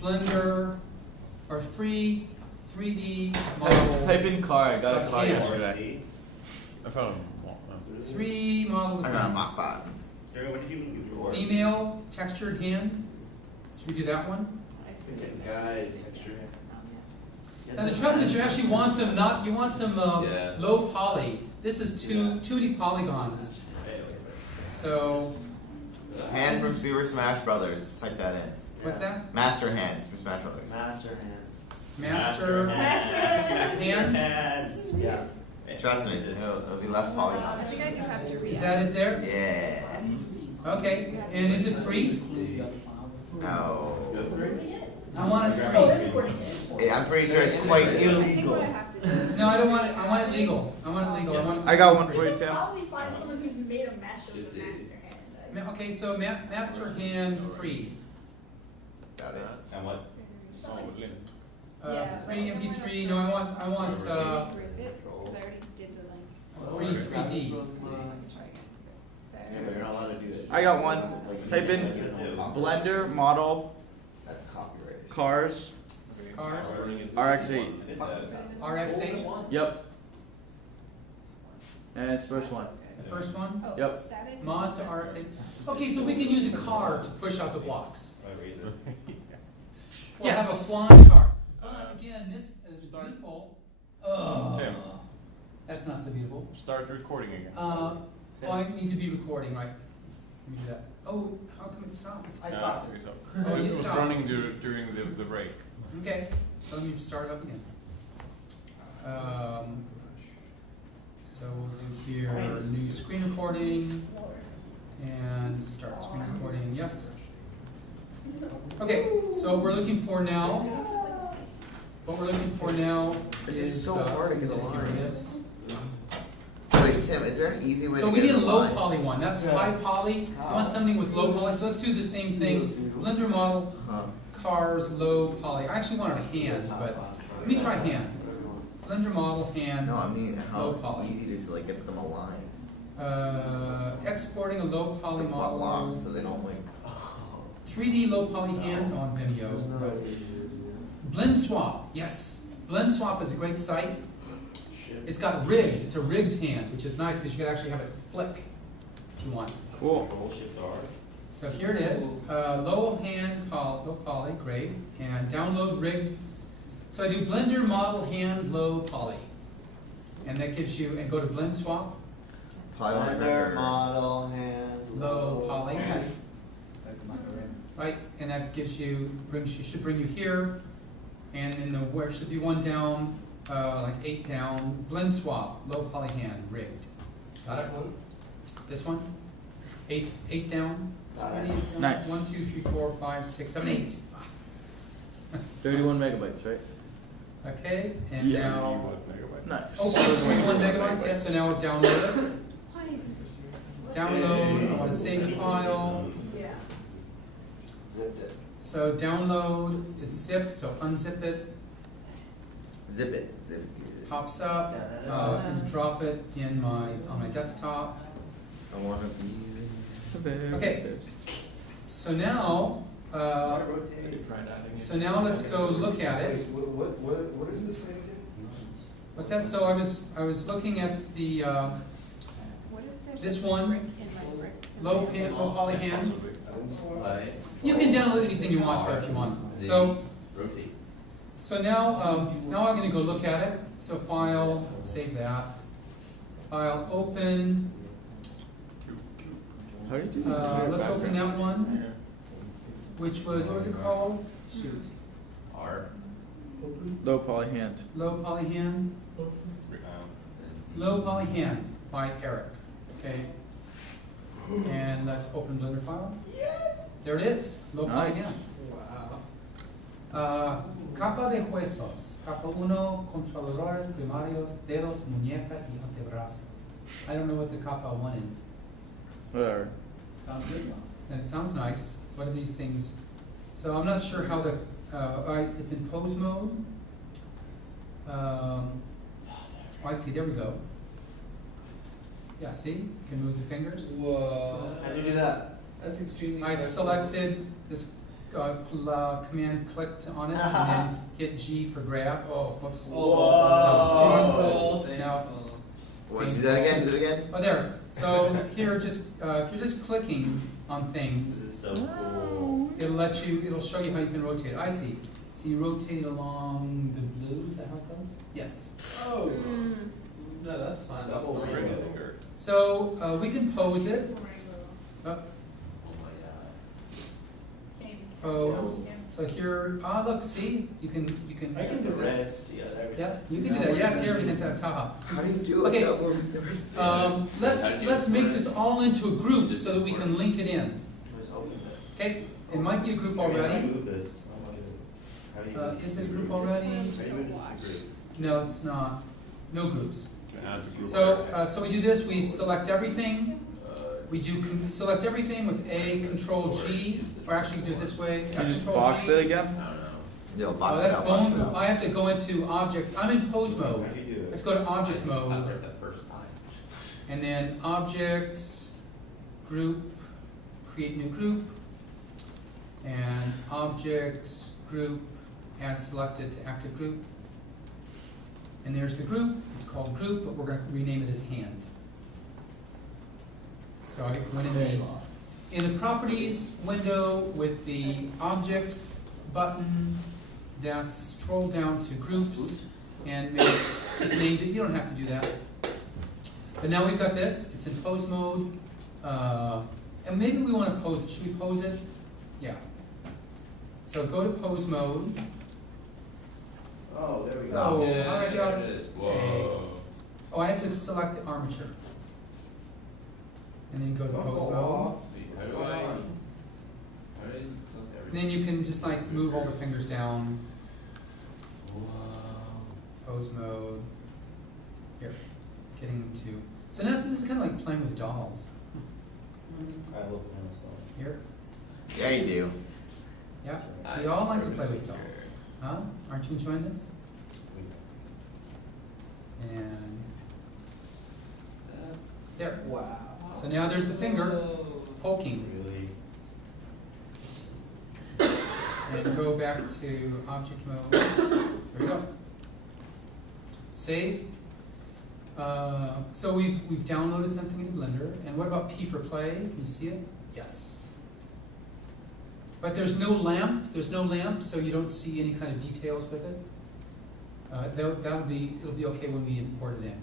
Blender or free 3D models. Type in car. I got a car yesterday. I found 3 models of I got a hands. Mach 5. Female textured hand. Should we do that one? Guys, Now the trouble is you actually want them not, you want them low poly. This is too many polygons. So. Hand from Super Smash Brothers. Just type that in. What's that? Master hands from Smash Brothers. Master hand. Master hand. Yeah. Trust me, it'll be less I polygons. think I do have to read. Is that it there? Yeah. Okay. And is it free? No. I want it free. I'm pretty sure it's quite I think what I illegal. have to do. No, I don't want it. I want it legal. I want it legal. I want. I got one for you, You'll Tim. probably find someone who's made a mesh of the master hand. Okay, so master hand free. Got it. And what? Yeah. Free MP3. No, I want Group it, because I already did the link. free 3D. Try again. Yeah, but you're not allowed to do it. I got one. Type in Blender model That's copyrighted. cars Cars. RX-8. RX8. Yep. And it's first one. The first one. Oh, Yep. static. Mazda RX8. Okay, so we can use a car to push out the blocks. We'll have a flying car. Again, this is beautiful. Tim. That's not so beautiful. Start recording again. Well, I need to be recording, right? Let me do that. Oh, how come it stopped? I thought. So. Oh, you It was stopped. running during the break. Okay, so let me start it up again. So we'll do here new screen recording and start screen recording. Yes. Okay, so what we're looking for now. What we're looking for now This is is so hard to get just get rid of aligned. this. Wait, Tim, is there an easy way So to we get need a it low aligned? poly one. That's high poly. I want something with low poly. So let's do the same thing. Blender model, cars, low poly. I actually wanted a hand, but let me try hand. Blender model, hand. No, I mean Low how poly. easy it is to like get them aligned. Exporting a low poly But model. long, so they don't like. 3D low poly hand on Vimeo. No. Blend swap. Yes. Blend swap is a great site. It's got rigged. It's a rigged hand, which is nice because you can actually have it flick if you want. Cool. So here it is. Low poly, great. And download rigged. So I do Blender model hand low poly. And that gives you, and go to blend swap, Blender model hand. low poly. Right, and that gives you, should bring you here, and in the where should be one down, like 8 down, blend swap, low poly hand, rigged. Got it? This one? 8 down. Got it. 8 down. Nice. 1, 2, 3, 4, 5, 6, 7, 8. 31 megabytes, right? Okay, and now, Nice. oh, 21 megabytes, yes, so now we'll download it. Why is it? Download, I want to save the file. Yeah. Zipped it. So download, it's zipped, so unzip it. Zip it. Zip it. Pops up, and drop it in on my desktop. I want to be. Okay. So now, let's go look at it. What is this thing? What's that? So I was looking at the What if there's This a one, brick in my brick? low poly hand. You can download anything you want though if you want. So now now I'm going to go look at it. So file, save that. File, open. How did you do Let's open that one, which was, what was it called? Shoot. Low poly hand. Low poly hand. Low poly hand by Eric. Okay. And let's open Blender file. There it is. Low poly Nice. hand. Wow. Capa de huesos. Capa 1, controladores primarios, dedos, muñeca y antebrazo. I don't know what the capa 1 is. Whatever. Sounds good. And it sounds nice. What are these things? So I'm not sure how the, it's in pose mode. Oh, I see, there we go. Yeah, see, you can move the fingers. Whoa. How'd you do that? That's extremely I selected this command clicked on it and then hit G for grab. Oh, whoops. Whoa. Painful. Now, What, do that again, do it again? oh, there. So here, just if you're just clicking on This things, is so cool. it'll show you how you can rotate it. I see. So you rotate along the blue. Is that how it goes? Yes. Oh. Mm. No, that's fine. Double That's ring fine. finger. So we can pose it. Oh my Pose. So here, look, see, you can god. I can do rest. Yeah, there we go. Yeah, you can do that. Yes, here we can tap Taha. How do you do Okay. it? Let's make this all into a group so that we can link it in. Just open it. Okay, it might be a group How do you already. move this? How do you move Is it a group already? How do you move this as a group? No, it's not. No groups. Add the group So, layer. so we do this. We select everything. We do select everything with A, Control G, or actually do it this way. Can you just Control box G. it again? No, Oh, box it that's out, box it bone. out. I have to go into object. I'm in pose mode. How do you do it? Let's go to object mode. And then object, group, create new group. And object, group, add selected to active group. And there's the group. It's called group, but we're going to rename it as hand. So I went in the properties window with the object button, scroll down to groups and just named it. You don't have to do that. But now we've got this. It's in pose mode. And maybe we want to pose it. Should we pose it? Yeah. So go to pose mode. Oh, there we Oh, go. all right, y'all. Whoa. Oh, I have to select the armature. And then go to pose mode. How do I? And then you can just like move all the fingers down. Pose mode. Here, getting to. So now this is kind of like playing with dolls. I love nails. Here, Yeah, you do. yeah. We all like to play with dolls, huh? Aren't you enjoying this? And there. Wow. So now there's the finger poking. Really? And go back to object mode. There we go. Save. So we've downloaded something into Blender. And what about P for play? Can you see it? Yes. But there's no lamp. There's no lamp, so you don't see any kind of details with it. It'll be okay when we import it in.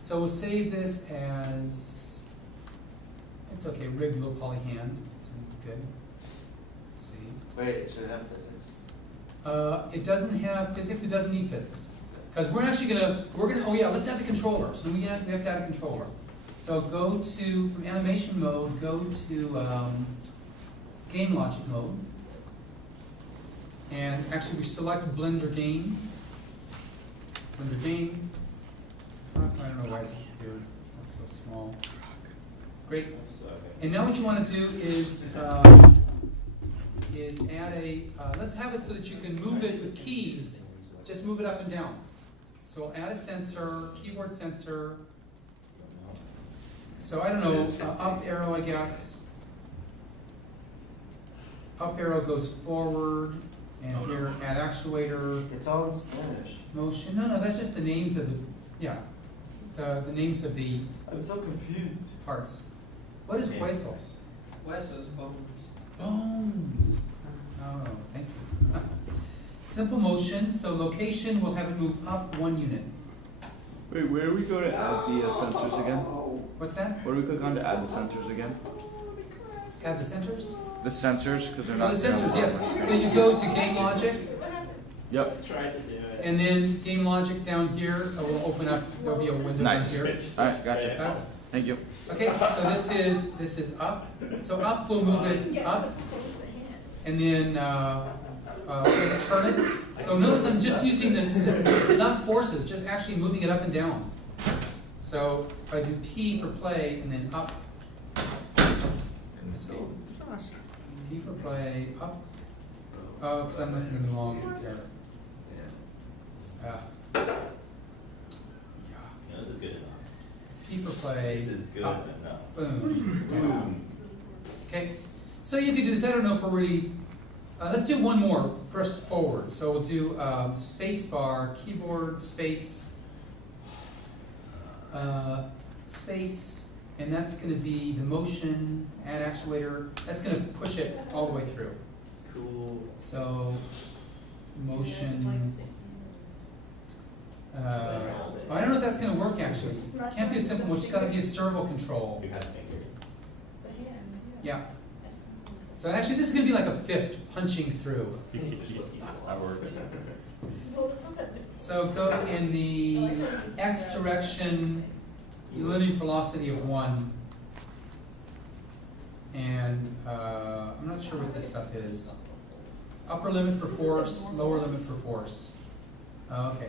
So we'll save this as, it's okay, rigged low poly hand. It's good. See. Wait, it should have physics. It doesn't have physics. It doesn't need physics. Because we're gonna, oh yeah, let's add the controller. So we have to add a controller. So go to, from animation mode, go to game logic mode. And actually we select Blender game. Blender game. I don't know why it disappeared. That's so small. Great. And now what you want to do is add a, let's have it so that you can move it with keys. Just move it up and down. So we'll add a sensor, keyboard sensor. So I don't know, up arrow I guess. Up arrow goes forward, and here add actuator, It's all in Spanish. motion. No, that's just the names of the, yeah. The names of the I'm so confused. parts. What is huesos? Huesos, bones. Bones. Oh, thank you. Simple motion, so location, we'll have it move up 1 unit. Wait, where are we going to add the sensors again? What's that? Where do we click on to add the sensors again? Add the centers? The sensors, because they're Oh, not. the sensors, yes. So you go to game logic, Yep. Tried to do it. and then game logic down here will open up, there'll be a window down Nice. here. Alright, gotcha. Okay. Thank you. Okay, so this is up. So up, we'll move it up, and then we'll turn it. So notice I'm just using this, not forces, just actually moving it up and down. So if I do P for play and then up. Oops. So P for play, up. Oh, because I'm looking in the wrong area. Yeah. This is good enough. P for play. This is good up. enough. Boom. Boom. Okay. So you can do this. I don't know if we're really Let's do one more, press forward. So we'll do space bar, keyboard, space, space, and that's going to be the motion, add actuator. That's going to push it all the way through. Cool. So motion. I don't know if that's going to work actually. Can't be a simple motion. It's got to be a servo control. You got a finger. Yeah. So actually, this is going to be like a fist punching through. That works. So go in the x direction, linear velocity of 1. And I'm not sure what this stuff is. Upper limit for force, lower limit for force. Okay.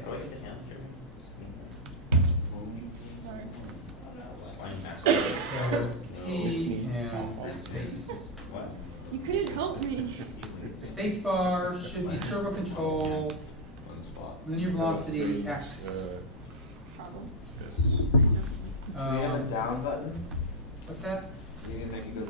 So P and space. You couldn't help me. Space bar should be servo control, One spot. linear velocity x. Problem. This. Do we have a down button? What's that? You can make it go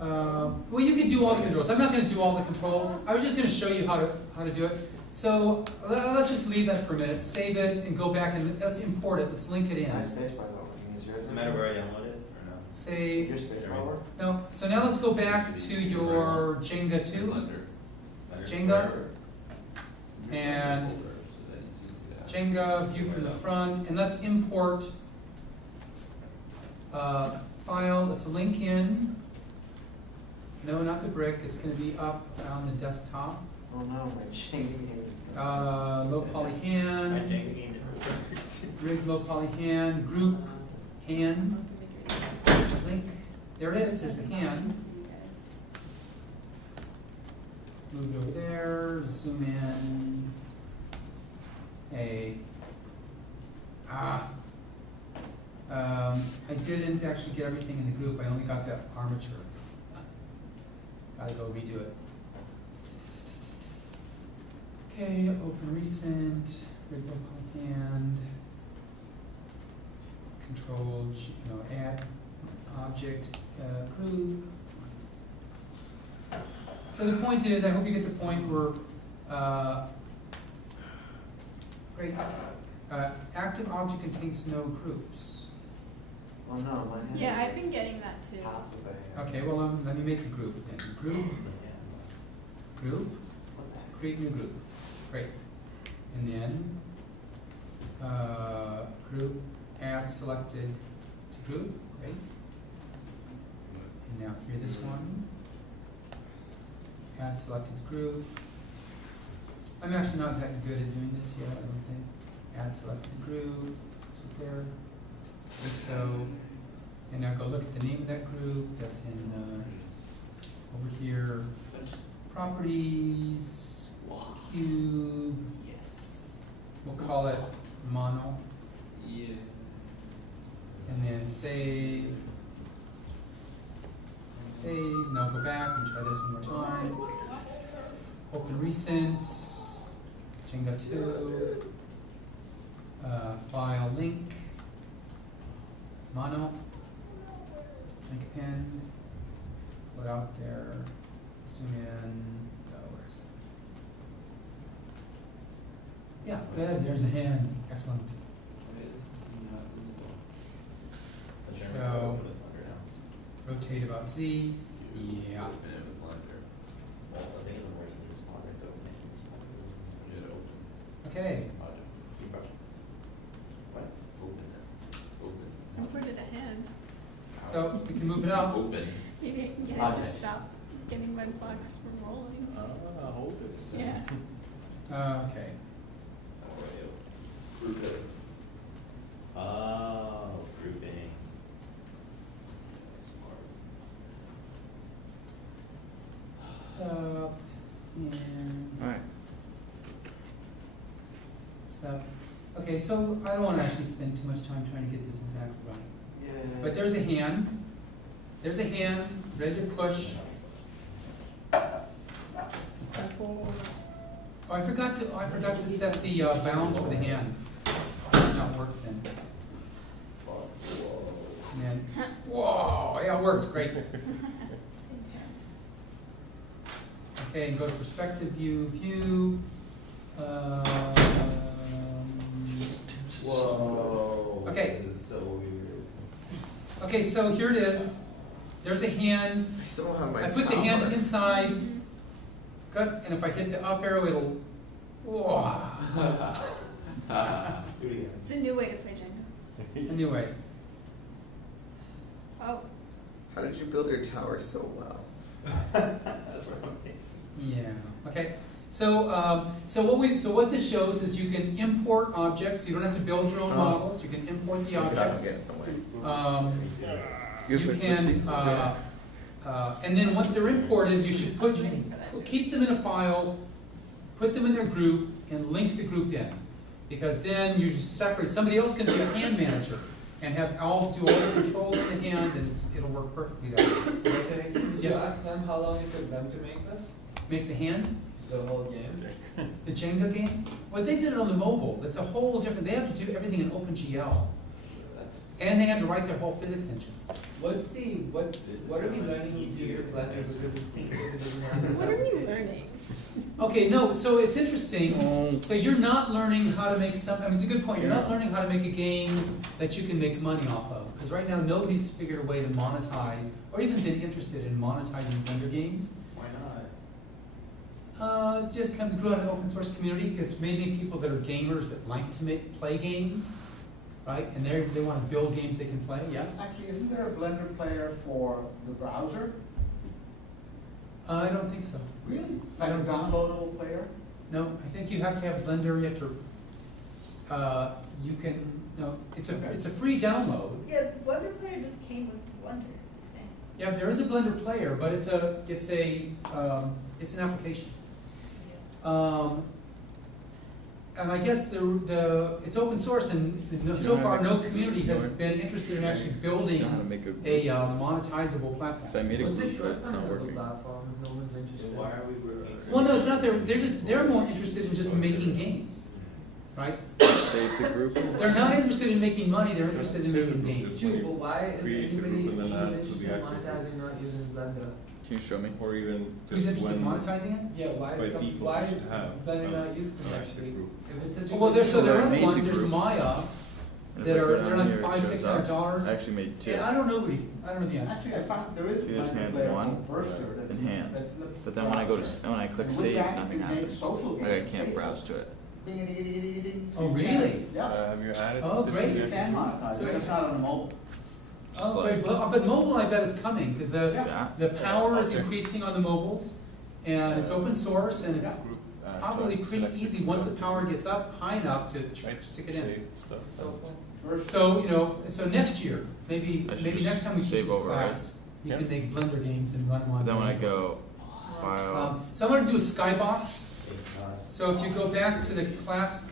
down. Well, you can do all the controls. I'm not going to do all the controls. I was just going to show you how to do it. So let's just leave that for a minute. Save it and go back and let's import it. Let's link it in. My space bar though, is yours? Doesn't matter where I download it or no? Save. Your space bar work? No. So now let's go back to your Jenga 2. Blender. Jenga. And So then it's easy to add. Jenga view from the front, and let's import file. It's a link in. No, not the brick. It's going to be up on the desktop. Oh no, my chain. Low poly My hand, Jenga game. rig low poly hand, group hand, link. There it is. There's the hand. Move it over there. Zoom in. I didn't actually get everything in the group. I only got the armature. Gotta go redo it. Okay, open recent, rig low poly hand, control, add object, group. So the point is, I hope you get the point where, great, active object contains no groups. Oh no, my hand. Yeah, I've been getting that too. Half of it. Okay, well, let me make a group then. Group, group, What the heck? create new group. Great. And then, group, add selected to group. Great. And now here this one. Add selected group. I'm actually not that good at doing this yet, I don't think. Add selected group. Is it there? I think so. And now go look at the name of that group. That's in over here. Properties. Cube. Yes. We'll call it mono. Yeah. And then save. Save. Now go back and try this one more time. Open recent. Jenga 2. File link. Mono. Link append. Put out there. Zoom in. Oh, where is it? Yeah, good. There's the hand. Excellent. So, rotate about Z. Yeah. Open it with Blender. Well, the thing is, I'm already in this project open. Get it open. Okay. Project. Keep brushing. What? Open it. Open. And put it a hand. So we can move it up. Open. Maybe I can get it Okay. to stop getting my box from rolling. Hold it. Yeah. Okay. Group it. Oh, grouping. Smart. Up and Alright. up. Okay, so I don't want to actually spend too much time trying to get this exactly right. Yeah. But there's a hand. There's a hand ready to push. Oh, I forgot to set the bounds for the hand. Did not work then. And then, whoa, yeah, it worked, great. Okay, and go to perspective view, view. Whoa. Okay. This is so weird. Okay, so here it is. There's a hand. I still don't have my I put the tower. hand inside. Good, and if I hit the up arrow, it'll. Whoa. Do it again. It's a new way to play Jenga. Anyway, Oh, How did you build your tower so well? That's right. yeah. Okay. So, so what this shows is you can import objects. You don't have to build your own models. You can import the Look it up objects. again somewhere. You can, and then once they're imported, you should keep them in a file, put them in their group, and link the group in. Because then you just separate, somebody else can be a hand manager and do all the controls in the hand, and it'll work perfectly that way. Did Yes. you ask them how long it took them to make this? Make the hand, The whole game? the Jenga game. Well, they did it on the mobile. That's a whole different, they have to do everything in OpenGL. And they had to write their whole physics engine. What are we learning here, Blender, because it seems like it doesn't have. What are we learning? Okay, no, so it's interesting. So you're not learning how to make I mean, it's a good point. You're not learning how to make a game that you can make money off of. Because right now, nobody's figured a way to monetize, or even been interested in monetizing Blender games. Why not? Just kind of grew out of an open source community. It's mainly people that are gamers that like to play games, right? And they want to build games they can play, yeah? Actually, isn't there a Blender player for the browser? I don't think so. Really? I Like a don't think so. downloadable player? No, I think you have to have Blender, you have to, you can, no, it's a free download. Yeah, the Blender player just came with Blender. Yeah, there is a Blender player, but it's an application. And I guess it's open source, and so far no community has been interested in actually building a monetizable platform. I made a What's the group, but it's not shortcome of the working. platform if no one's interested? Why are we? Well, no, it's not. They're more interested in just making games, right? Save the group. They're not interested in making money. They're interested in making games. True, but why is Create the anybody group and then add it to interested the in active monetizing not using Blender? Can you show me? Or even Who's just interested in when, monetizing it? Yeah, why by is default, why you is should have Blender not an used active commercially? group. If it's such a Well, good so there are I other made the ones. There's group. Maya And that if I are put it they're on like here, it $500, shows $600. up. I actually made two. Yeah, I don't know the answer. Actually, I found there is a You just Blender hand player one called Burster that's and in the- hand. that's in the But then when I click And with save, that, nothing you can make happens. social Like I games, can't Facebook. browse to it. Ding, ding, ding, ding, ding, ding. Oh, So you really? can- Yeah. Have you added? Oh, this great. in the You can active monetize, So it's just not on the mobile. Just Oh, like great. But mobile, I bet, is coming because that. the power is Okay. increasing on the mobiles, and it's open source, and it's Yeah. Group, probably so pretty select easy this once the one. power gets up high enough to Right, stick it in. save stuff. So, Burster. So next year, maybe I should maybe just next time we teach save this over, right? class, you Yeah. can make Blender games and run one. But then when I go file, So I'm going to do a skybox. So if you go back to the class,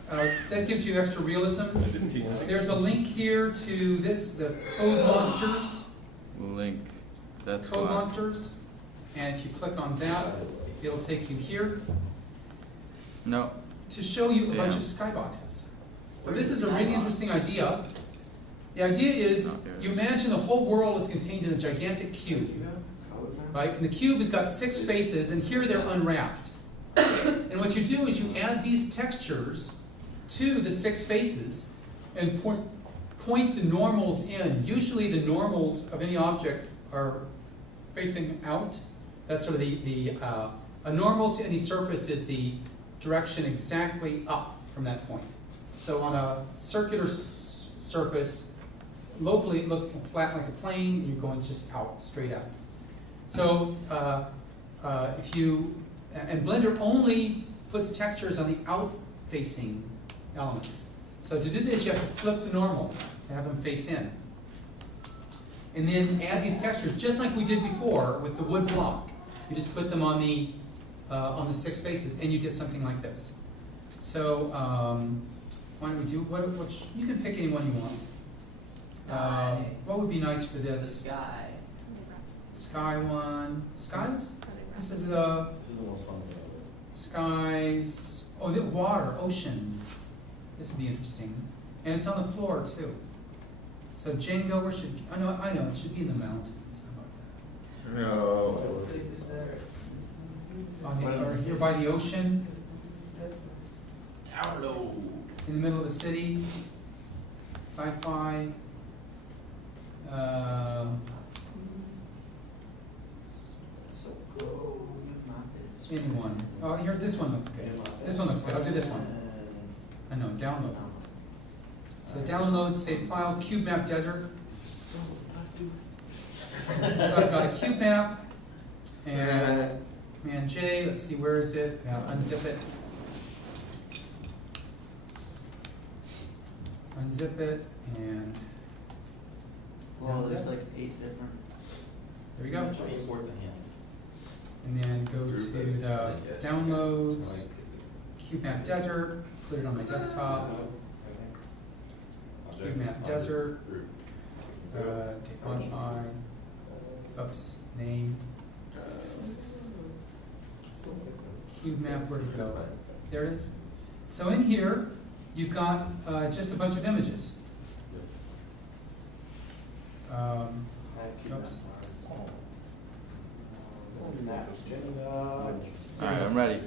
that gives you extra realism. And the team. There's a link here to the Code Monsters. link, that's Code why. Monsters. And if you click on that, it'll take you here No, to show you a bunch Damn. of skyboxes. So this is a really interesting idea. The idea is, Oh, there it you is. imagine the whole world is contained in a gigantic cube, right? And the cube has got 6 faces, and here they're unwrapped. And what you do is you add these textures to the 6 faces and point the normals in. Usually the normals of any object are facing out. That's sort of a normal to any surface is the direction exactly up from that point. So on a circular surface, locally it looks flat like a plane, and you're going just out, straight out. So and Blender only puts textures on the out-facing elements. So to do this, you have to flip the normals to have them face in. And then add these textures, just like we did before with the wood block. You just put them on the 6 faces, and you get something like this. So why don't we do, you can pick any one you want. What would be nice for the this? sky. Sky one. Skies? This is This is the most fun thing. skies. Oh, the water, ocean. This would be interesting. And it's on the floor too. So Django, where should? I know, it should be in the mountains. How about that? No. Is there? or here by the ocean, Download. in the middle of the city, sci-fi. So cool. Anyone. Oh, here, this one looks good. This one looks good. I'll do this one. I know, download. So download, save file, cube map desert. So I've got a cube map, and Command J, let's see, where is it? Unzip it. Unzip it, and Well, there's unzip. like 8 different. There we go. 24 thing, yeah. And then go to the downloads, cube map desert, put it on my desktop. Cube map desert, modify, oops, name. Cube map, where to go? There it is. So in here, you've got just a bunch of images. Oops. Alright, I'm ready.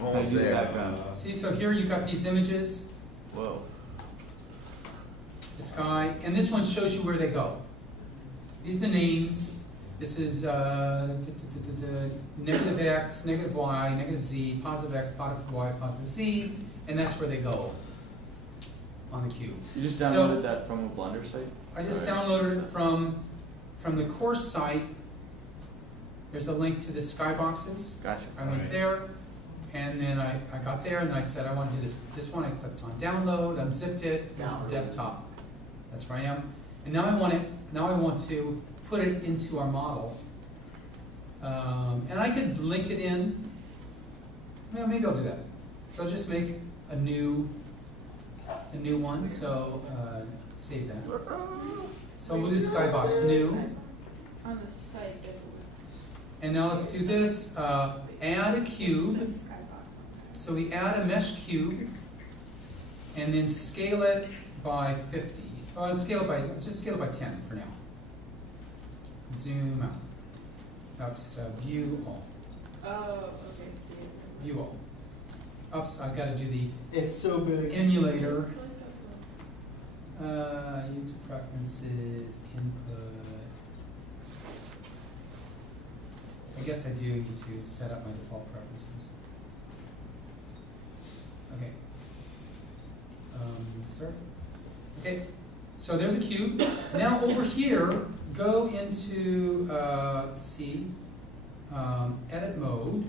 Almost I do the there. background. See, so here you've got these images, Whoa. the sky, and this one shows you where they go. These are the names. This is negative x, negative y, negative z, positive x, positive y, positive z, and that's where they go on the cube. You just So- downloaded that from a Blender site? I just downloaded it from the course site. There's a link to the skyboxes. Gotcha. I went there, and then I got there, and I said, I want to do this one. I clicked on download, unzipped it, went to the desktop. That's where I am. And now I want to put it into our model. And I could link it in. Well, maybe I'll do that. So I'll just make a new one. So save that. So we'll do skybox new. On the site, there's a link. And now let's do this. Add a cube. It says Skybox. So we add a mesh cube, and then scale it by 50. Oh, let's just scale it by 10 for now. Zoom out. Oops, view all. Oh, okay. View all. Oops, I've got to do the It's so big. emulator. User preferences, input. I guess I do need to set up my default preferences. Okay. Sir? Okay, so there's a cube. Now over here, go into, let's see, edit mode.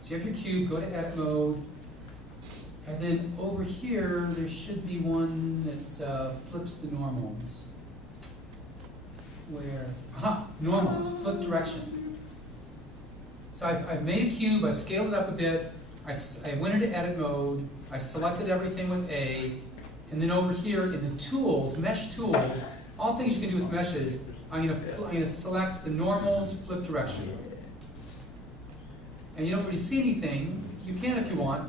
So you have your cube, go to edit mode. And then over here, there should be one that flips the normals. Where is, normals, flip direction. So I've made a cube, I've scaled it up a bit, I went into edit mode, I selected everything with A, and then over here in the tools, mesh tools, all things you can do with meshes, I'm gonna select the normals, flip direction. And you don't really see anything, you can if you want,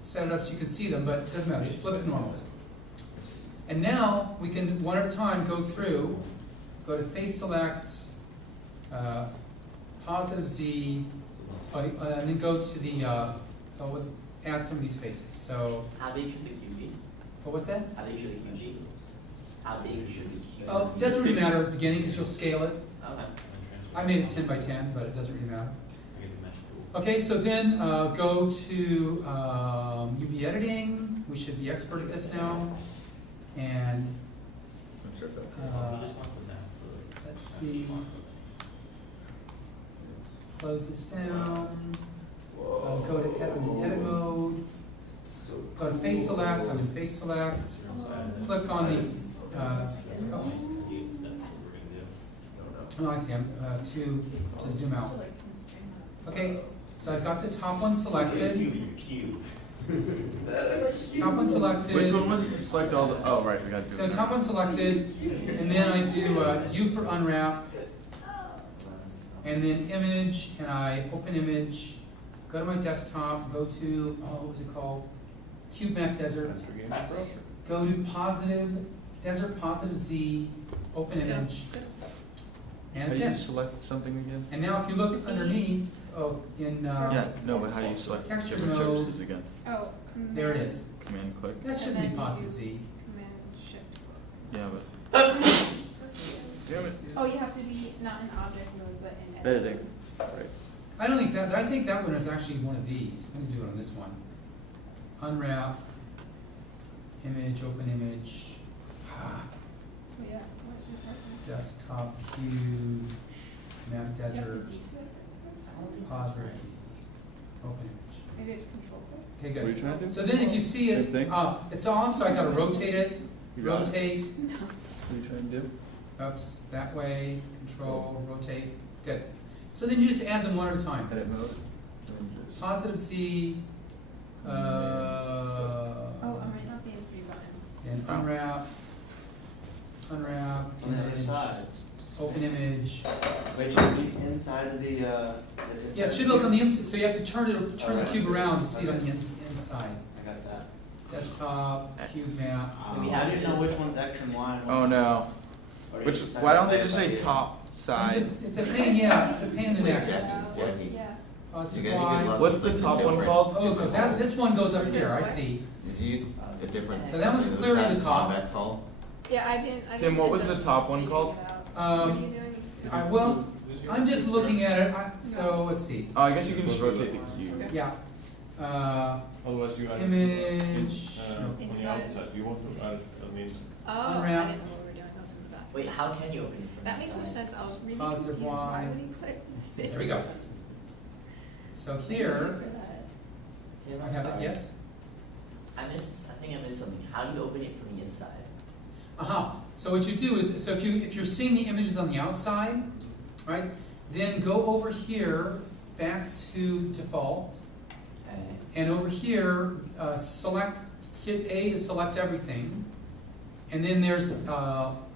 set it up so you can see them, but it doesn't matter, just flip it to normals. And now we can, one at a time, go through, go to face select, positive Z, and then go to the, add some of these faces. So, How big should the cube be? what's that? How big should the cube be? How big should the cube be? Oh, it doesn't really matter at the beginning because you'll scale it. Okay. I made it 10 by 10, but it doesn't really matter. Okay, so then go to UV editing. We should be expert at this now. And I'm sure if that's let's see. Close this down. Go to edit mode. Go to face select. I'm in face select. Click on the. Oops. Oh, I see. I'm to zoom out. Okay, so I've got the top one selected. Top one selected. Which one was it? Select all the, oh, right, we got to do So it. top one selected, and then I do U for unwrap, and then image, and I open image, go to my desktop, go to, what was it called? Cube Map Desert. Go to positive, desert positive Z, open image, and How it's do you in. select something again? And now if you look underneath, Yeah, no, but how do you select Texture different mode. surfaces again? Oh, command. There it is. Command click? That And should then be you positive do Z. Command shift. Yeah, but. Damn it. Oh, you have to be not in object mode, but in Editing. Right. I don't think that, I think that one is actually one of these. I'm gonna do it on this one. Unwrap, image, open image, Oh, yeah. What is your preference? desktop, cube, map You have to desert, deselect it first? positive Z, open image. Maybe it's control click? Okay, What are you good. trying to do? So then if you see Same it, thing? it's on, so I gotta rotate it, You got it? rotate, No. What are you trying to do? oops, that way, control, rotate, good. So then you just add them one at a time. Edit mode? And then just- Positive Z, Oh, I might not be in 3 button. and unwrap, On the other image, side. open image. Wait, should it be inside of the, Yeah, it should look on the inside, so you have to turn the Alright. cube around to see it on the inside. I got that. Desktop, cube map. I mean, how do you know which one's X and Y? and Oh no. Or you Which, just why don't they have just to say play it by top, It's side? a pain, yeah, it's a pain in the neck. Jackie. Yeah. You Positive get any good Y. luck What's with the like top one different- called? Oh, because that, this one goes up here, I see. Did you use a different? So that one's was clearly that the top. Convex hull? Yeah, I didn't. Tim, what was the top one called? What are you doing? Well, I'm just looking at it, so let's see. Oh, I guess you can just rotate the cube. Yeah. Otherwise you add Image. on the Inside. outside, you want to add, I mean, Oh, I Unwrap. didn't know what we were doing. I was in the back. Wait, how can you open it from That makes no inside? sense. I was really Positive confused. Why Y. would he put this in? There we go. So here, Tim, I I'm have it, sorry. yes? I think I missed something. How do you open it from the inside? Aha, so what you do is, so if you're seeing the images on the outside, right, then go over here, back to default, Okay. and over here, hit A to select everything, and then there's,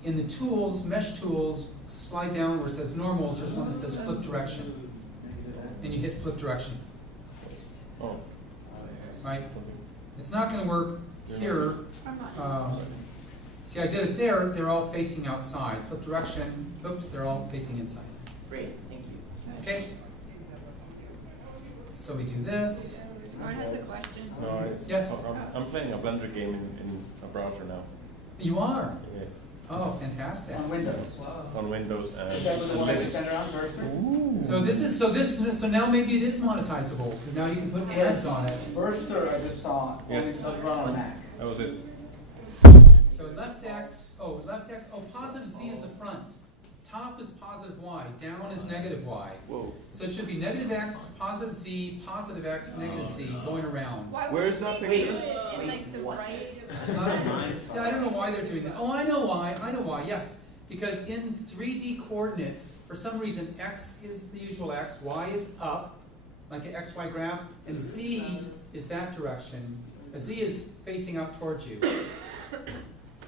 in the tools, mesh tools, slide down where it says normals, there's one that says flip direction, and you hit flip direction, oh. right? It's not gonna work here. I'm not. See, I did it there, they're all facing outside. Flip direction, oops, they're all facing inside. Great, thank you. Okay? So we do this. Lauren has a question. No, Yes. I'm playing a Blender game in a browser now. You are? Yes. Oh, fantastic. On Windows. On Windows and Is that the one I Linux. just sent around first? So now maybe it is monetizable, because now you can put ads on it. Burster, I just saw, only Yes. does run on Mac. That was it. So left X, positive Z is the front. Top is positive Y, down is negative Y. Whoa. So it should be negative X, positive Z, positive X, negative Z, going around. Why Where's would that they picture? do it in Wait, like the what? right? Yeah, I don't know why they're doing that. Oh, I know why, yes. Because in 3D coordinates, for some reason, X is the usual X, Y is up, like an XY graph, and Z is that direction. A Z is facing up towards you.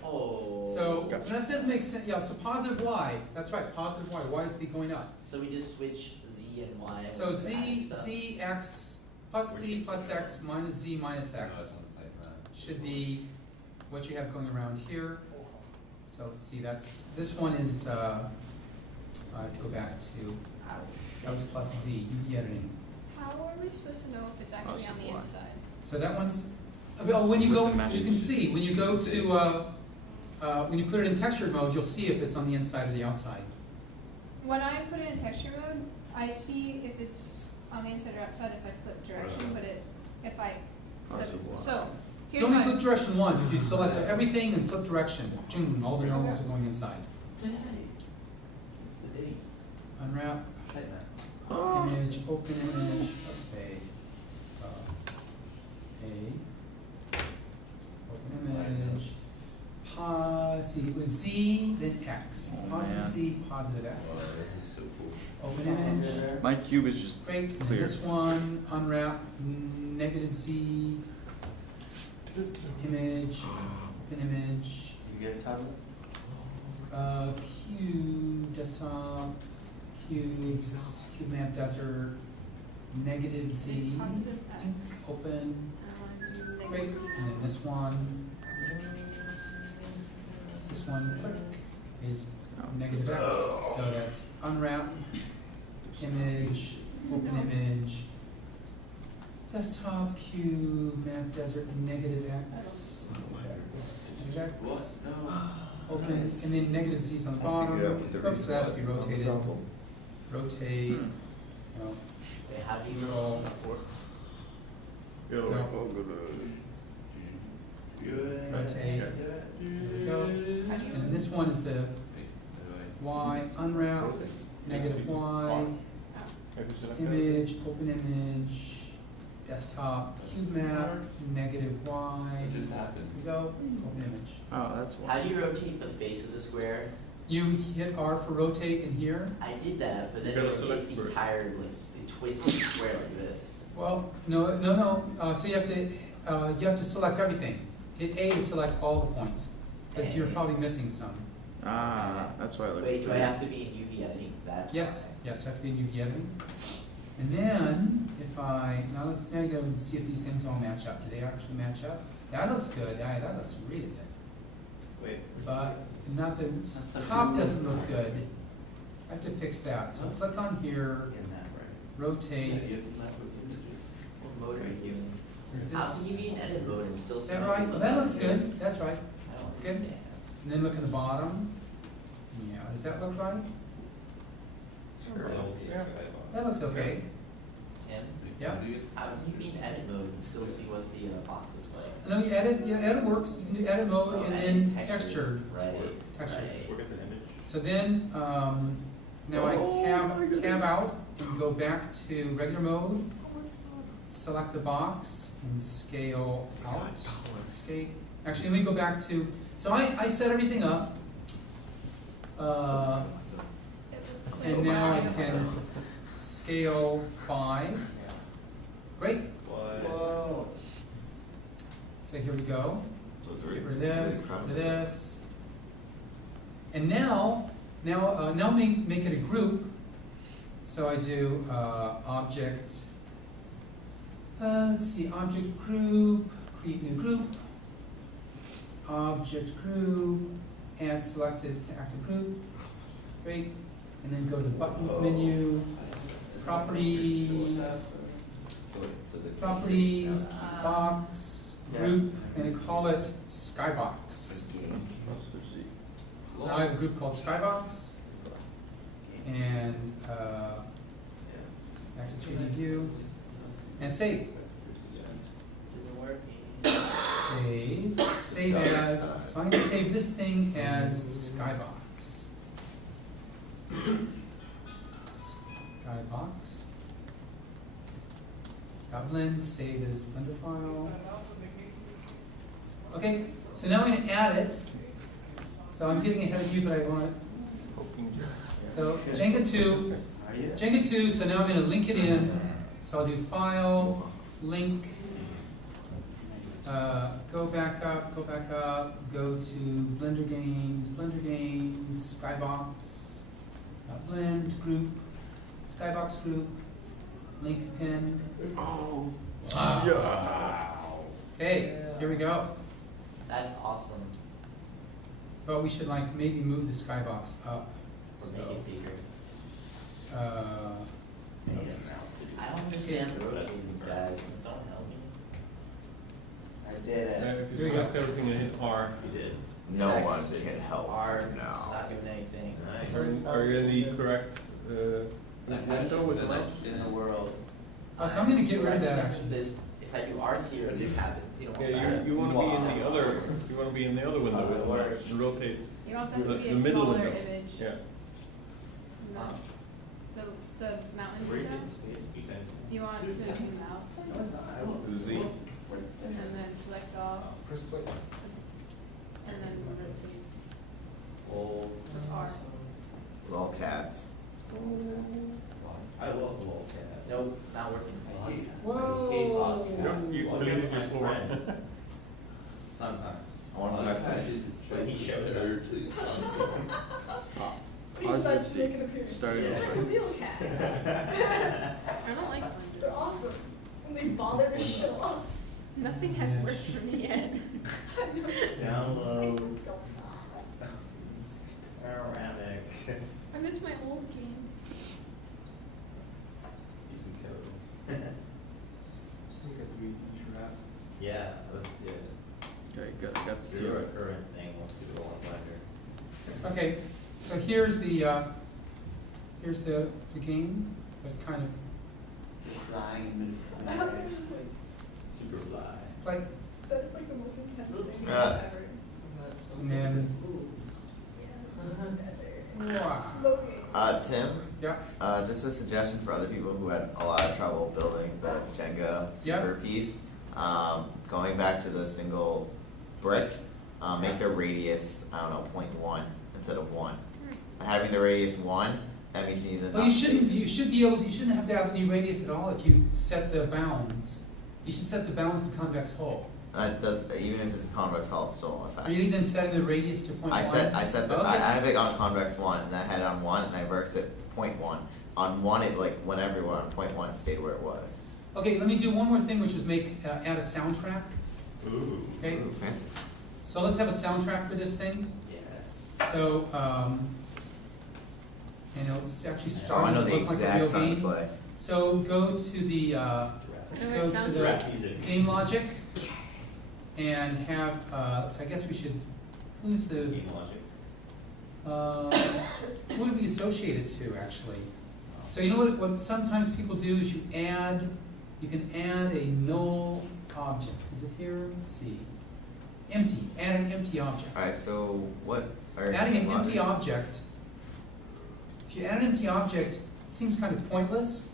Oh. So, that does make sense, yeah, so positive Y, that's right, positive Y, Y is the going up. So we just switch Z and Y. So with Z, that and stuff. Z, X, plus Z, plus X, minus Z, minus X, should be what you have going around here. So let's see, this one is, I have to go back to, that was plus Z, UV editing. How are we supposed to know if it's actually on the inside? So that one's, well, when you go, With the mesh. you can see, when you go to, when you put it in textured mode, you'll see if it's on the inside or the outside. When I put it in texture mode, I see if it's on the inside or outside if I flip direction, but if I Positive Y. so So here's only my flip direction once, you select everything and flip direction, Jing, all the normals are going inside. It's the date. Unwrap, Oh. image, open image, let's say, open image, let's see, it was Z, then X, Oh, positive man. Z, positive X. This is so cool. Open image, My cube is just great, and clear. this one, unwrap, negative Z, image, open image, You get a tablet? cube, desktop, cubes, cube map desert, negative Z, positive X. open, Do great, negative Z. and then this one, click, is negative X, so that's unwrap, image, open image, desktop, cube, map, desert, negative X, negative X, open, and then negative Z's on the bottom. Oops, that has to be rotated. Rotate, you know, Wait, how do you Control. Yo, No. oh, good. rotate. There we go. And then this one is the Y, unwrap, negative Y, Have you selected image, open image, desktop, cube map, negative Y. What just There happened? we go, open image. Oh, that's How why. do you rotate the face of the square? You hit R for rotate in here. I did that, but then You it gotta select rotates the first. entire, like, it twists the square like this. Well, no, so you have to select everything. Hit A to select all the points, because you're probably missing some. Ah, that's why I looked Wait, at do I that. have to be in UV editing? That's Yes, why. yes, I have to be in UV editing. And then, now you go and see if these things all match up. Do they actually match up? That looks good, that looks really good. Wait. But not the top doesn't look good. I have to fix that. So click on here, In that, right? Yeah, rotate. you have to map with images. What mode are you in? Is How can you this, be in edit mode and still is see that what right? it Well, looks that looks like? good, that's right. I don't Good. understand. And then look at the bottom. Yeah, does that look right? Sure. Yeah. That looks okay. Tim, Yeah. how can you be in edit mode and still see what the box looks like? And then we edit, yeah, edit works. You can do edit mode Oh, and edit then texture. Right, Texture. right. Work as an image. So then, now I Oh, my goodness. tab out and go back to regular mode. Select the box and scale out. Escape. Actually, let me go back to, so I set everything up. And now I can scale 5. Great. Why? So here we go. Those are Get rid of this, get rid of really this. And now make it a group. So I do object, let's see, object group, create new group, object group, add selected to active group. Great. And then go to the buttons menu, properties, properties, box, group, and call it Skybox. So now I have a group called Skybox, and back to 3D view, and save. This isn't working. Save as, so I'm going to save this thing as Skybox. Skybox. Blend, save as Blender file. Okay, so now I'm going to add it. So I'm getting ahead of you, but I want to. So Jenga 2, Jenga 2. So now I'm going to link it in. So I'll do File, Link. Go back up, go to Blender Games, Skybox, Blend Group, Skybox Group, link pinned. Oh. Wow. Yeah. Okay, here we go. That's awesome. But we should like maybe move the Skybox up. Or make it bigger. Oops. I don't understand rotating, guys. Can someone help me? I did If Here you we select go. everything and hit R, You did. No Text. one can help. R. No. Not doing anything. Right. are you in the correct window with the The mouse? In the world. Oh, so I'm gonna get rid of that, actually. This, if I do R here, this happens. You don't want Yeah, that. you want to be in the other. You want to be in the other window with the mouse. And rotate. You want that to be The a middle smaller window. image. Yeah. No. The mountain Where window? you saying? You want to zoom out? The Z. And then select all, and then rotate Holes. with R. Lol cats. I love lolcat. Nope, not working. Whoa. You believe your floor. Sometimes. I want to But he shows up. Positive C. Starting Yeah. over. Real cat. I don't like They're Blender. awesome. And they bother to show up. Nothing has worked for me yet. Download. What's going on? Ceramic. I miss my old game. your current thing wants to go on Blender. Okay, so here's the game. It's kind of Flying. Super fly. like, That is like the most intense thing Uh, ever. and then, wow. Smoking. Tim, Yeah, just a suggestion for other people who had a lot of trouble building the Jenga super piece. Going back to the single brick, make the radius, I don't know, 0.1 instead of 1. Having the radius 1, that means you need the well, you shouldn't have to have any radius at all if you set the bounds. You should set the bounds to convex hull. That does, even if it's a convex hull, it still affects. Are you even setting the radius to 0.1? I set the, Okay. I have it on convex 1, and I had it on 1, and I reversed it 0.1. On 1, it like went everywhere. On 0.1, it stayed where it was. Okay, let me do one more thing, which is add a soundtrack. Ooh. Okay, Ooh, fancy. so let's have a soundtrack for this thing. Yes. So, and it's actually Oh, I starting know to the look like a exact real sound to game. play. So go to the, let's go to the Rap music. game logic and have, so I guess we should, who's the, Game logic. who would we associate it to, actually? So you know what sometimes people do is you can add a null object. Is it here? Let's see. Empty, add an empty object. Alright, so what are Adding an logic? empty object, if you add an empty object, it seems kind of pointless,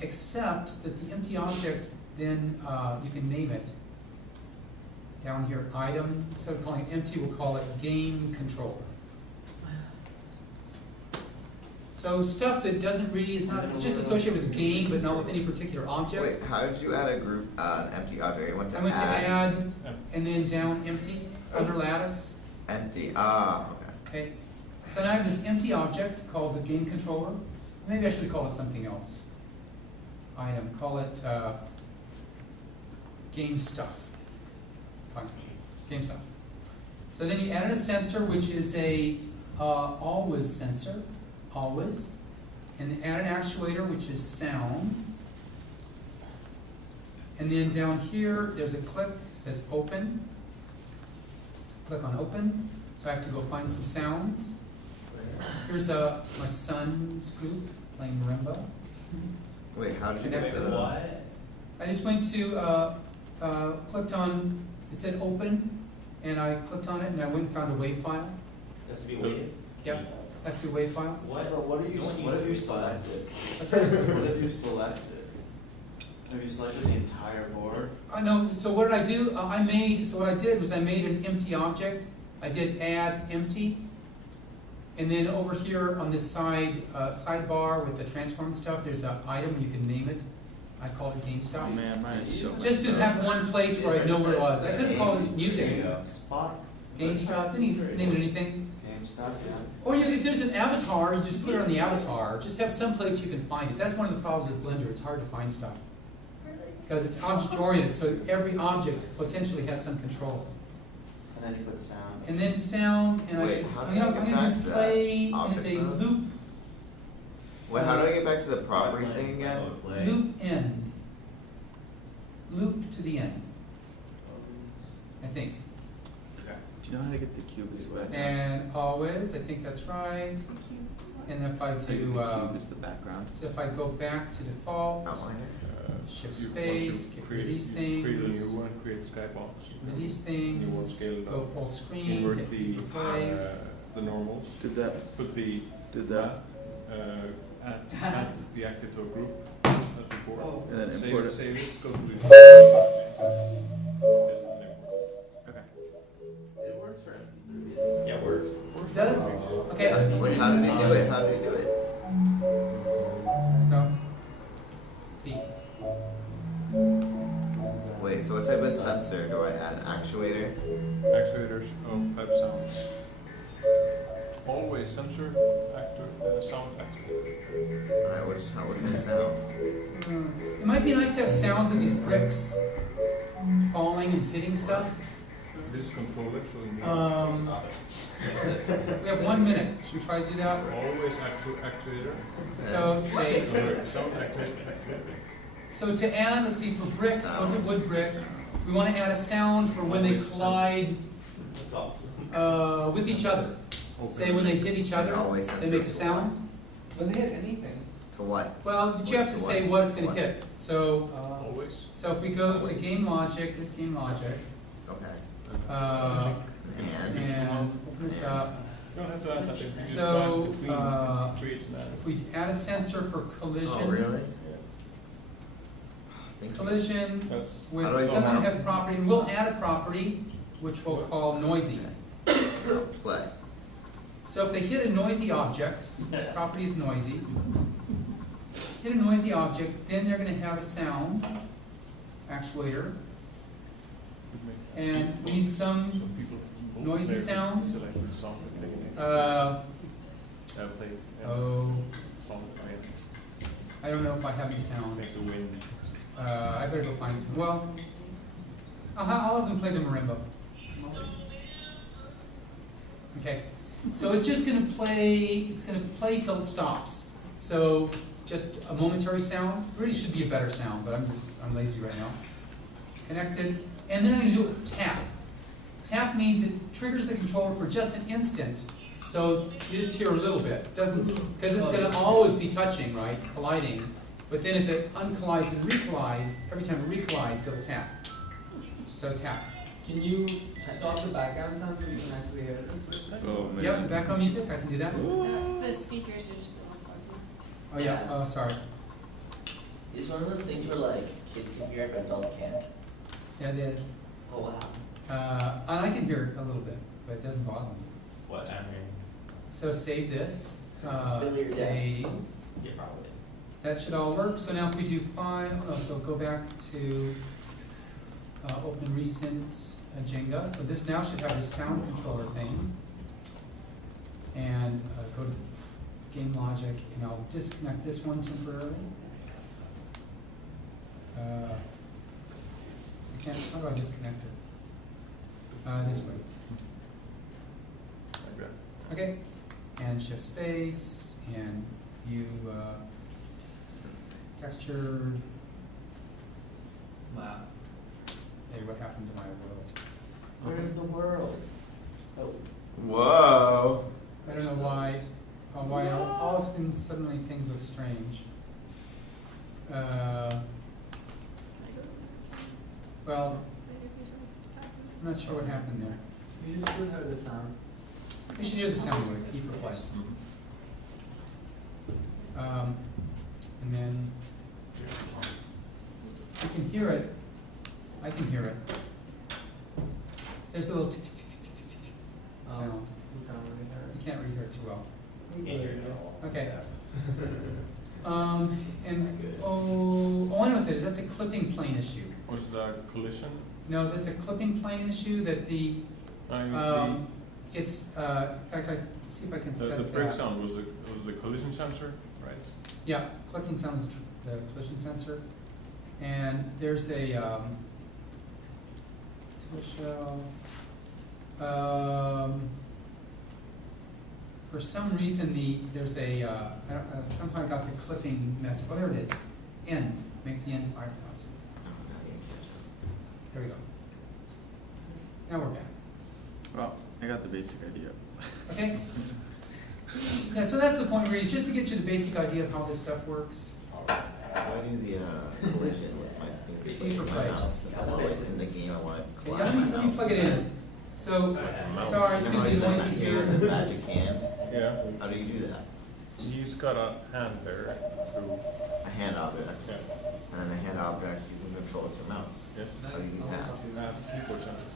except that the empty object, then you can name it. Down here, item, instead of calling it empty, we'll call it game controller. So stuff that doesn't really, it's just associated with the game, but not with any particular object. Wait, how did you add a group, an empty object? You went to I went to add, and then down empty, under lattice. empty. Okay. Okay, so now I have this empty object called the game controller. Maybe I should call it something else. Item, call it game stuff. Fine, game stuff. So then you added a sensor, which is a always sensor, always. And then add an actuator, which is sound. And then down here, there's a click, it says open. Click on open. So I have to go find some sounds. Here's my son's group playing marimba. Wait, how did you Connect get to to the? What? I just went to, clicked on, it said open, and I clicked on it and I went and found a WAV file. Has to be weighted? Yep. Has to be a WAV file. What have you selected? What's that? What have you selected? Have you selected the entire board? I know, so what did I do? So what I did was I made an empty object. I did add empty. And then over here on this side, sidebar with the transform stuff, there's an item, you can name it. I called it game stuff. Oh man, mine is so Just to have one place where I know where it was. I could have called it There music, you go. Spot. game stuff, name it anything. Game stuff, yeah. Or if there's an avatar, you just put it on the avatar. Just have some place you can find it. That's one of the problems with Blender. It's hard to find stuff. Really? Because it's object-oriented, so every object potentially has some control. And then you put sound. And then sound, and Wait, how I'm do I gonna get back do to that play, and object it's a mode? loop, Wait, how do I get back to the properties thing again? Play. loop end. Loop to the end, I think. Do you know how to get the cube as well? And always, I think that's right. And if I The do, cube is the background. so if I go back to default, Outline it. shift You- space, once you get rid of these create a things, new one, create a skybox. rid of these You want things, scale it go up. full screen, Invert hit the, play. the normals. Did that? Put the Did that? add the actor to a group as before. And then Save import it, it. save it, go to the. Okay. It works for everything. Yeah, it works. It does? Okay, Wait, how did he do it? How did he do it? so, B. Wait, so what type of sensor do I add? An actuator? Actuators of type sound. Always sensor, actor, sound activator. Alright, which one sound? It might be nice to have sounds of these bricks falling and hitting stuff. This is controller, so you need We have 1 minute. Should we try to do that? always actuator. So say, Sound activator. so to add, let's see, for bricks, go to wood brick, we want to add a sound for when they collide That's awesome. with each other. Say when they hit each other, Always they sensor make a to sound. When they hit anything. To what? Well, but you have to say what it's gonna hit. So, Always. so if we go to game logic, this game logic, Okay. and open this up. You don't have to add that. If you just So, drag between, it creates an if we add a sensor for collision. Oh, really? Thank you. Collision That's with How do I go someone now? has a property, and we'll add a property, which we'll call noisy. Play. So if they hit a noisy object, property is noisy, hit a noisy object, then they're gonna have a sound actuator, and we need some, people. noisy They sound. select the song that they can play. Oh, Song, I don't know if I have any sounds. make the wind. I better go find some. Well, I'll have them play the marimba. Okay, so it's just gonna play, it's gonna play till it stops. So just a momentary sound, really should be a better sound, but I'm lazy right now. Connected, and then I'm gonna do it with tap. Tap means it triggers the controller for just an instant. So you just hear a little bit, doesn't, because it's gonna always be touching, right, colliding. But then if it uncollides and recollides, every time it recollides, it'll tap. So tap. Can you stop the background sound so we can actually hear this? Oh, man. Yep, background music, I can do that. The speakers are just a little fuzzy. Oh yeah, oh sorry. It's one of those things where like kids can hear it but adults can't. Yeah, it is. Oh wow. And I can hear it a little bit, but it doesn't bother me. What I'm hearing. So save this, Billy, you're save, Yeah, probably. that should all work. So now if we do file, so go back to open recent Jenga. So this now should have a sound controller thing. And go to game logic, and I'll disconnect this one temporarily. I can't, how do I disconnect it? This way. Like that. Okay, and shift space, and view texture. Wow. Hey, what happened to my world? Where's the world? Oh. Whoa. I don't know why, all of things, suddenly things look strange. Well, I'm not sure what happened there. You should still hear the sound. You should hear the sound wave, keep replay. And then, I can hear it, There's a little tick, tick, tick, tick, tick, tick, tick sound. You can't really hear You can't really hear it too well. You can hear it all. Okay. I know what that is, that's a clipping plane issue. Was the collision? No, that's a clipping plane issue that the, it's, in fact, see if I can set the that. break sound was the collision sensor, right? Yeah, clicking sound is the collision sensor. And there's a, tool shell. For some reason, there's a, I don't, somehow I got the clipping message. Oh, there it is. N, make the N 5,000. There we go. Now we're back. Well, I got the basic idea. Okay? Yeah, so that's the point really, just to get you the basic idea of how this stuff works. I do the collision with my fingers. Keep Like replay. my mouse. If I'm always in the game, I want to Okay, collide yeah, my let me mouse. plug it in. So, sorry, it's gonna be noisy here. The magic hand. Yeah. How do you do that? He's got a hand there to. A hand object. Yeah. And then the hand object you can control with your mouse. Yes. How do you do that? Keyboard sensor.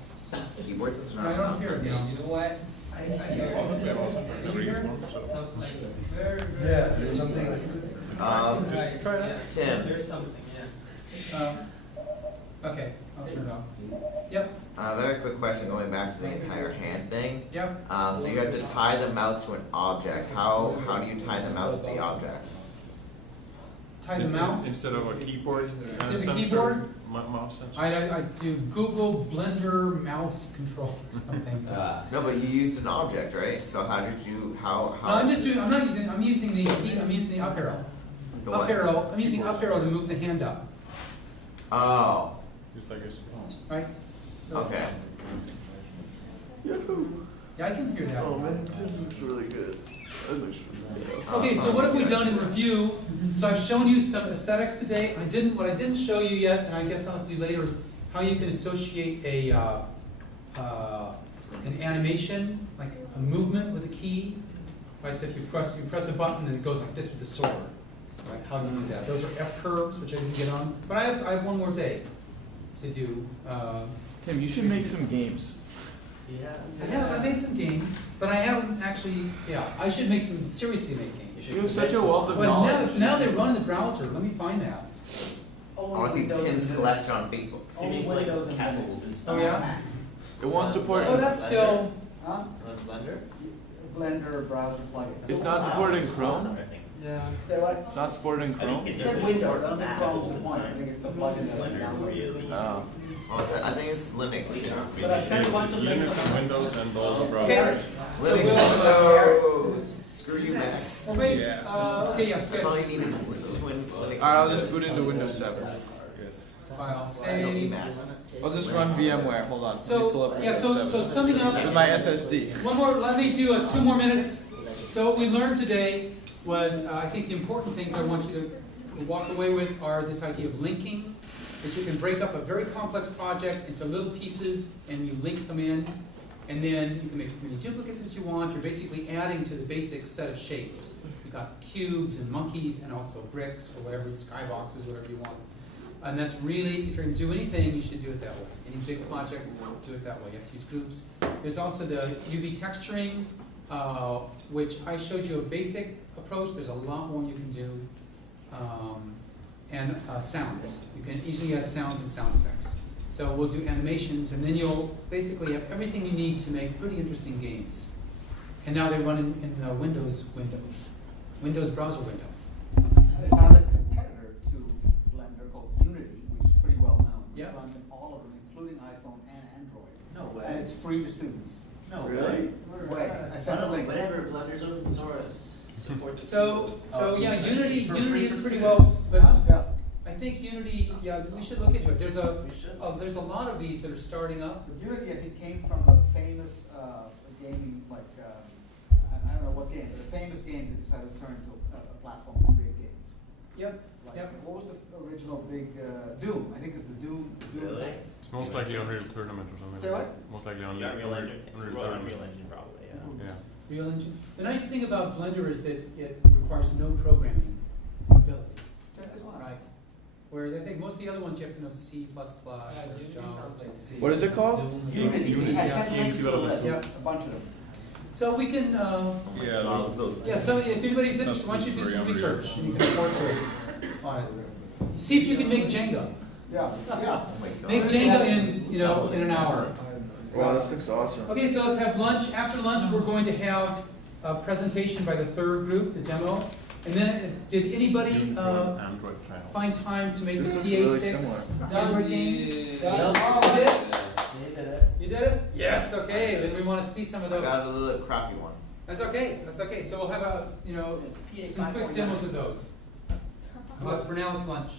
Keyboard sensor, I not a don't mouse hear it sensor. now. You know what? I hear Oh, it. yeah, also, Did never you used hear? one, so. Something very, Yeah, there's something. Just try that. Tim, There's something, yeah. Okay, I'll turn it off. Yep, very quick question going back to the entire hand thing. yep. So you have to tie the mouse to an object. How do you tie the mouse to the object? Tie the mouse. Instead of a keyboard Instead of a sensor, keyboard? mouse sensor. I do Google Blender mouse control or something. No, No, but you used an object, right? So how did you, how? I'm just doing, I'm using the up arrow. The Up what? arrow, I'm using up arrow to move the hand up, Oh, Just like this. right? okay. Yeah, I can hear that. Oh man, Tim's looks really good. That looks really good. Okay, so what have we done in review? So I've shown you some aesthetics today. What I didn't show you yet, and I guess I'll have to do later, is how you can associate an animation, like a movement with a key. Right, so if you press a button and it goes like this with the sword. Right, how do you do that? Those are F curves, which I didn't get on. But I have one more day to do. Tim, you should make some games. I made some games, but I haven't actually. Yeah, I should seriously make games. You have such a wealth of Well, knowledge. now they run in the browser. Let me find that. I wanna see Tim's collection on Facebook. He makes like castles and stuff. Oh yeah. It won't support. Oh, that's still. Huh? Blender? Blender browser plugin. It's not supported in Chrome. Yeah. Say what? It's not supported in Chrome. It said Windows, I don't think Chrome's the point, I think it's a plugin that you download. Oh. Oh, I think it's Linux too. But I sent a bunch of links Linux and Windows and all the Okay. browsers. So Linux. we'll, Screw you, Linux. wait. Yeah. Okay. Yes. That's Good. all you need is Linux. Alright, I'll just boot into Windows 7. Yes. File I don't need save. Macs. I'll just run VMware. Hold on. Let me pull So up yeah. Windows So 7. summing up. With my SSD. One more. Let me do 2 more minutes. So what we learned today was, I think the important things I want you to walk away with are this idea of linking, that you can break up a very complex project into little pieces and you link them in, and then you can make as many duplicates as you want. You're basically adding to the basic set of shapes. You've got cubes and monkeys and also bricks or whatever, skyboxes, whatever you want. And that's really, if you're going to do anything, you should do it that way. Any big project, do it that way. You have to use groups. There's also the UV texturing, which I showed you a basic approach. There's a lot more you can do. And sounds. You can easily add sounds and sound effects. So we'll do animations, and then you'll basically have everything you need to make pretty interesting games. And now they run in Windows browser windows. I found a competitor to Blender called Unity, which is pretty well known. Yeah. It runs in all of them, including iPhone and Android. No And way. it's free to students. No Really? Wait, I sent a link. Whatever, Blender's open source. Support the So yeah, Unity For Unity free is for pretty students. well, but Yeah. I think Unity, yeah, we should look into it. There's We should. there's a lot of these that are starting up. But Unity, I think, came from a famous gaming, like, I don't know what game, but a famous game that decided to turn into a platform to create games. Yep. Like, Yep. what was the original big Doom? I think it's the Doom. Really? It's most likely Unreal Tournament or something. Say what? Most likely Yeah, Unreal Tournament. Unreal Engine probably, yeah. Yeah. Real Engine. The nice thing about Blender is that it requires no programming ability, right? Whereas I think most of the other ones you have to know C++ or Java. What is it called? Unity. I sent links to a list, Yep. a bunch of them. So we can, Yeah. yeah, so if anybody's interested, why don't you do some research and you can report to us on it. See if you can make Jenga. Yeah, yeah. Make Jenga in an hour. Wow, this looks awesome. Okay, so let's have lunch. After lunch, we're going to have a presentation by the third group, the demo. And then, did anybody Android channel. find time to make This the looks really PA6 downward game? Done? Yep. Oh, you did? You did it. You did it? Yes. Okay, then we want to see some of I those. got a little crappy one. That's okay. That's okay. So we'll have some quick demos of those. But for now, it's lunch.